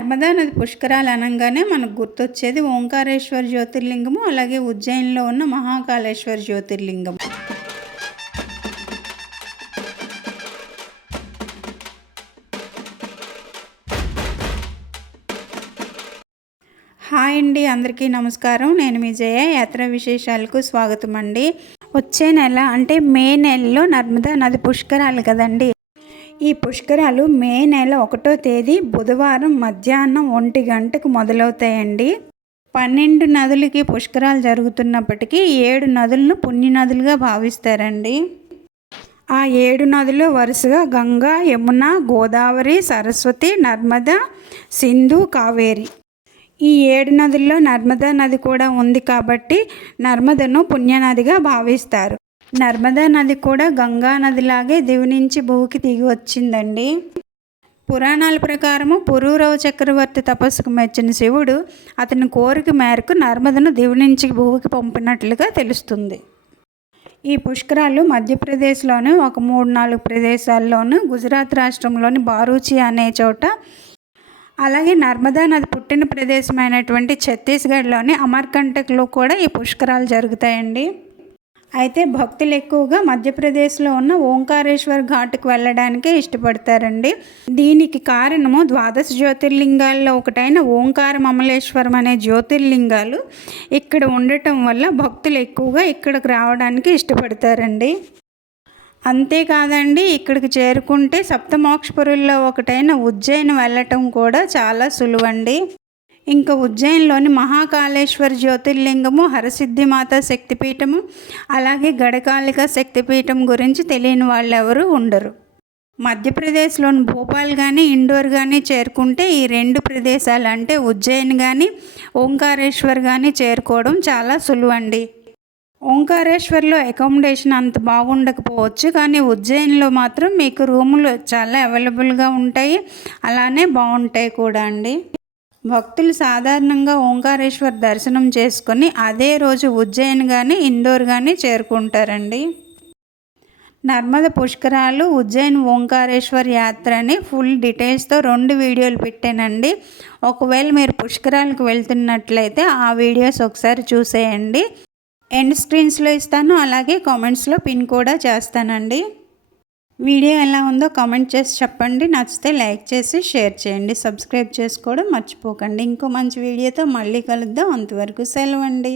నర్మదా నది పుష్కరాలు అనగానే మనకు గుర్తొచ్చేది ఓంకారేశ్వర జ్యోతిర్లింగము, అలాగే ఉజ్జయిన్లో ఉన్న మహాకాళేశ్వర జ్యోతిర్లింగం. హాయ్ అండి, అందరికీ నమస్కారం. నేను మీ జయ. యాత్ర విశేషాలకు స్వాగతం అండి. వచ్చే నెల అంటే మే నెలలో నర్మదా నది పుష్కరాలు కదండి. ఈ పుష్కరాలు మే నెల 1వ తేదీ బుధవారం మధ్యాహ్నం 1 గంటకు మొదలవుతాయండి. 12 నదులకి పుష్కరాలు జరుగుతున్నప్పటికీ 7 నదులను పుణ్యనదులుగా భావిస్తారండి. ఆ 7 నదులు వరుసగా గంగా, యమున, గోదావరి, సరస్వతి, నర్మద, సింధు, కావేరి. ఈ 7 నదుల్లో నర్మదా నది కూడా ఉంది కాబట్టి నర్మదను పుణ్యనదిగా భావిస్తారు. నర్మదా నది కూడా గంగా నదిలాగే దివి నుంచి భూమికి దిగి వచ్చిందండి. పురాణాల ప్రకారము పురూరవ చక్రవర్తి తపస్సుకు మెచ్చిన శివుడు అతని కోరిక మేరకు నర్మదను దివి నుంచి భూమికి పంపినట్లుగా తెలుస్తుంది. ఈ పుష్కరాలు మధ్యప్రదేశ్లోని ఒక 3-4 ప్రదేశాల్లోనూ, గుజరాత్ రాష్ట్రంలోని బారూచి అనే చోట, అలాగే నర్మదా నది పుట్టిన ప్రదేశమైనటువంటి ఛత్తీస్గఢ్లోని అమర్కంటక్లో కూడా ఈ పుష్కరాలు జరుగుతాయండి. అయితే భక్తులు ఎక్కువగా మధ్యప్రదేశ్లో ఉన్న ఓంకారేశ్వర్ ఘాట్కి వెళ్ళడానికే ఇష్టపడతారండి. దీనికి కారణము 12 జ్యోతిర్లింగాల్లో ఒకటైన ఓంకారమమలేశ్వరం అనే జ్యోతిర్లింగాలు ఇక్కడ ఉండటం వల్ల భక్తులు ఎక్కువగా ఇక్కడికి రావడానికి ఇష్టపడతారండి. అంతేకాదండి, ఇక్కడికి చేరుకుంటే సప్తమోక్షపురుల్లో ఒకటైన ఉజ్జయిని వెళ్ళటం కూడా చాలా సులువండి. ఇంకా ఉజ్జయిన్లోని మహాకాళేశ్వర జ్యోతిర్లింగము, హరసిద్ధిమాత శక్తిపీఠము, అలాగే గడకాళిక శక్తిపీఠం గురించి తెలియని వాళ్ళు ఎవరు ఉండరు. మధ్యప్రదేశ్లోని భోపాల్ కానీ ఇండోర్ కానీ చేరుకుంటే ఈ 2 ప్రదేశాలు అంటే ఉజ్జయిని కానీ ఓంకారేశ్వర్ కానీ చేరుకోవడం చాలా సులువండి. ఓంకారేశ్వర్లో అకామిడేషన్ అంత బాగుండకపోవచ్చు, కానీ ఉజ్జయిన్లో మాత్రం మీకు రూములు చాలా అవైలబుల్గా ఉంటాయి, అలానే బాగుంటాయి కూడా అండి. భక్తులు సాధారణంగా ఓంకారేశ్వర్ దర్శనం చేసుకొని అదే రోజు ఉజ్జయిని కానీ ఇందోర్ కానీ చేరుకుంటారండి. నర్మద పుష్కరాలు, ఉజ్జయిన్ ఓంకారేశ్వర్ యాత్ర అని ఫుల్ డీటెయిల్స్తో 2 వీడియోలు పెట్టానండి. ఒకవేళ మీరు పుష్కరాలకు వెళ్తున్నట్లయితే ఆ వీడియోస్ ఒకసారి చూసేయండి. ఎండ్ స్క్రీన్స్లో ఇస్తాను, అలాగే కామెంట్స్లో పిన్ కూడా చేస్తానండి. వీడియో ఎలా ఉందో కామెంట్ చేసి చెప్పండి. నచ్చితే లైక్ చేసి షేర్ చేయండి. సబ్స్క్రైబ్ చేసుకోవడం మర్చిపోకండి. ఇంకో మంచి వీడియోతో మళ్ళీ కలుద్దాం. అంతవరకు సెలవండి.